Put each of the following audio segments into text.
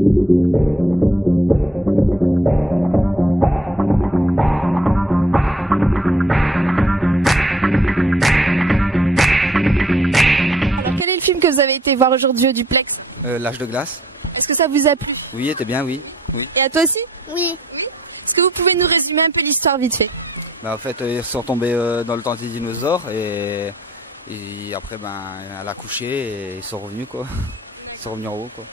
Alors quel est le film que vous avez été voir aujourd'hui au Duplex? L'âge de glace. Est-ce que ça vous a plu? Oui, était bien, oui. Et à toi aussi? Oui. Est-ce que vous pouvez nous résumer un peu l'histoire vite fait? En fait, ils sont tombés dans le temps des dinosaures et après, elle a couché et ils sont revenus, quoi. Ils sont revenus en haut, quoi.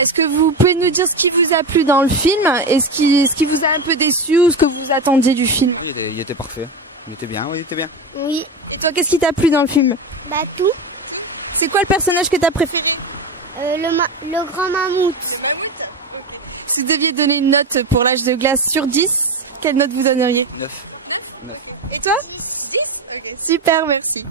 Est-ce que vous pouvez nous dire ce qui vous a plu dans le film et ce qui vous a un peu déçu ou ce que vous attendiez du film? Il était parfait. Il était bien, oui, il était bien. Oui. Et toi, qu'est-ce qui t'a plu dans le film? Bah tout. C'est quoi le personnage que t'as préféré? Le grand mammouth. Si vous deviez donner une note pour l'âge de glace sur 10, quelle note vous donneriez? 9. Et toi? 10. Ok, super, merci.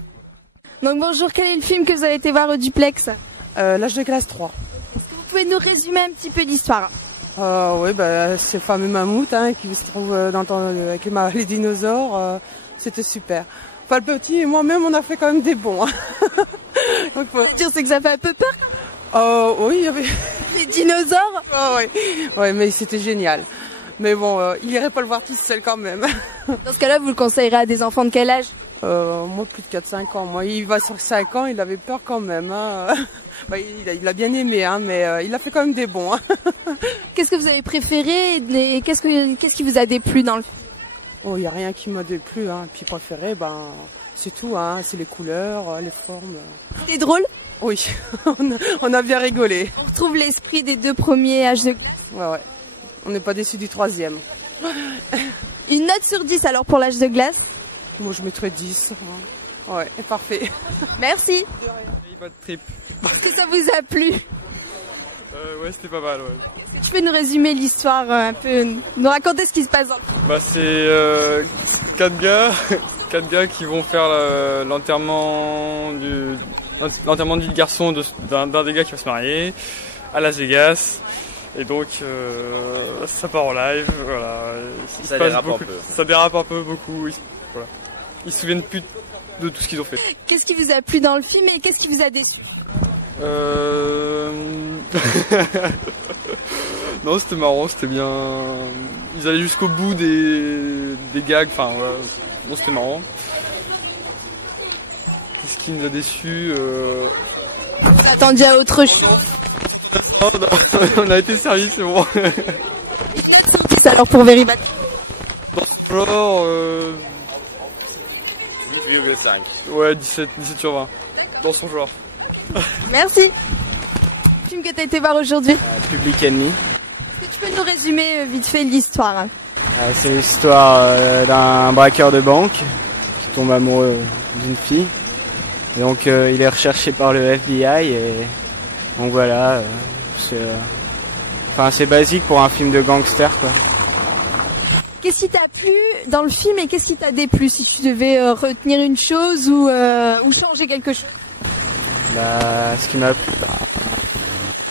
Donc bonjour, quel est le film que vous avez été voir au Duplex? L'âge de glace 3. Est-ce que vous pouvez nous résumer un petit peu l'histoire? Oui, c'est le fameux mammouth qui se trouve dans le temps avec les dinosaures. C'était super. Enfin, le petit et moi-même, on a fait quand même des bons. Donc, Dire c'est que ça fait un peu peur. Oui, il y avait Les dinosaures. ouais, mais c'était génial. Mais bon, il irait pas le voir tout seul quand même. Dans ce cas-là, vous le conseillerez à des enfants de quel âge? Moi, plus de 4-5 ans. Moi, il va sur 5 ans, il avait peur quand même. Il a bien aimé, mais il a fait quand même des bons. Qu'est-ce que vous avez préféré et qu'est-ce qui vous a déplu dans le film? Oh, il n'y a rien qui m'a déplu. Puis préféré, c'est tout. C'est les couleurs, les formes. C'était drôle? Oui, on a bien rigolé. On retrouve l'esprit des deux premiers âges de glace. Ouais. On n'est pas déçus du troisième. Une note sur 10 alors pour l'âge de glace? Moi, je mettrais 10. Ouais, parfait. Merci. Pas de trip. Est-ce que ça vous a plu? Ouais, c'était pas mal, ouais. Est-ce que tu peux nous résumer l'histoire un peu, nous raconter ce qui se passe dans le film? C'est 4 gars qui vont faire l'enterrement du garçon d'un des gars qui va se marier à Las Vegas. Et donc ça part en live, voilà. Ça dérape un peu beaucoup. Voilà. Ils se souviennent plus de tout ce qu'ils ont fait. Qu'est-ce qui vous a plu dans le film et qu'est-ce qui vous a déçu? Non, c'était marrant, c'était bien. Ils allaient jusqu'au bout des gags, enfin voilà. Bon, c'était marrant. Qu'est-ce qui nous a déçus? Attendiez à autre chose. Oh, non, on a été servis, c'est bon. C'est alors pour Veribat. Genre 8,5. Ouais, 17 sur 20. Dans son genre. Merci. Film que tu as été voir aujourd'hui? Public Enemy. Est-ce que tu peux nous résumer vite fait l'histoire? C'est l'histoire d'un braqueur de banque qui tombe amoureux d'une fille. Et donc il est recherché par le FBI et donc voilà, c'est basique pour un film de gangster, quoi. Qu'est-ce qui t'a plu dans le film et qu'est-ce qui t'a déplu si tu devais retenir une chose ou changer quelque chose? Ce qui m'a plu,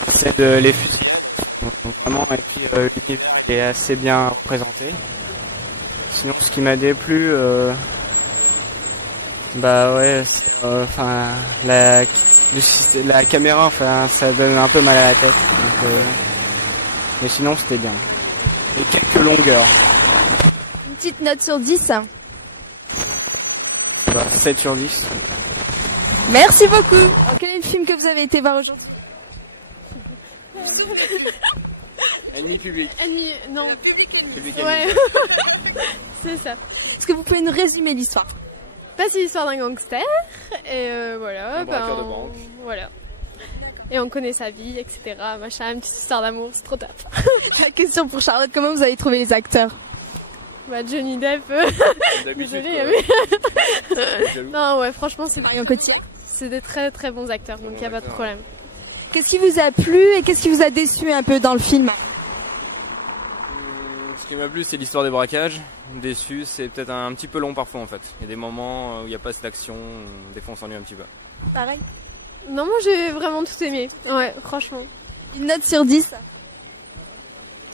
c'est de les fusils. Vraiment, et puis l'univers est assez bien représenté. Sinon, ce qui m'a déplu, la caméra, ça donne un peu mal à la tête. Donc, mais sinon, c'était bien. Et quelques longueurs. Une petite note sur 10. 7 sur 10. Merci beaucoup. Alors, quel est le film que vous avez été voir aujourd'hui? Ennemi public. Non. Public Ouais. C'est ça. Est-ce que vous pouvez nous résumer l'histoire? C'est l'histoire d'un gangster et voilà. Un braqueur de banque. Voilà. Et on connaît sa vie, etc. Machin, une petite histoire d'amour, c'est trop top. La question pour Charlotte, comment vous avez trouvé les acteurs? Johnny Depp. Désolée, non, ouais, franchement, c'est Marion Cotillard. C'est des très très bons acteurs, donc il n'y a pas de problème. Qu'est-ce qui vous a plu et qu'est-ce qui vous a déçu un peu dans le film? Ce qui m'a plu, c'est l'histoire des braquages. Déçu, c'est peut-être un petit peu long parfois en fait. Il y a des moments où il n'y a pas assez d'action, des fois on s'ennuie un petit peu. Pareil. Non, moi j'ai vraiment tout aimé. Ouais, franchement. Une note sur 10?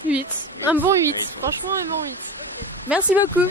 8. Un bon 8. Franchement, un bon 8. Merci beaucoup.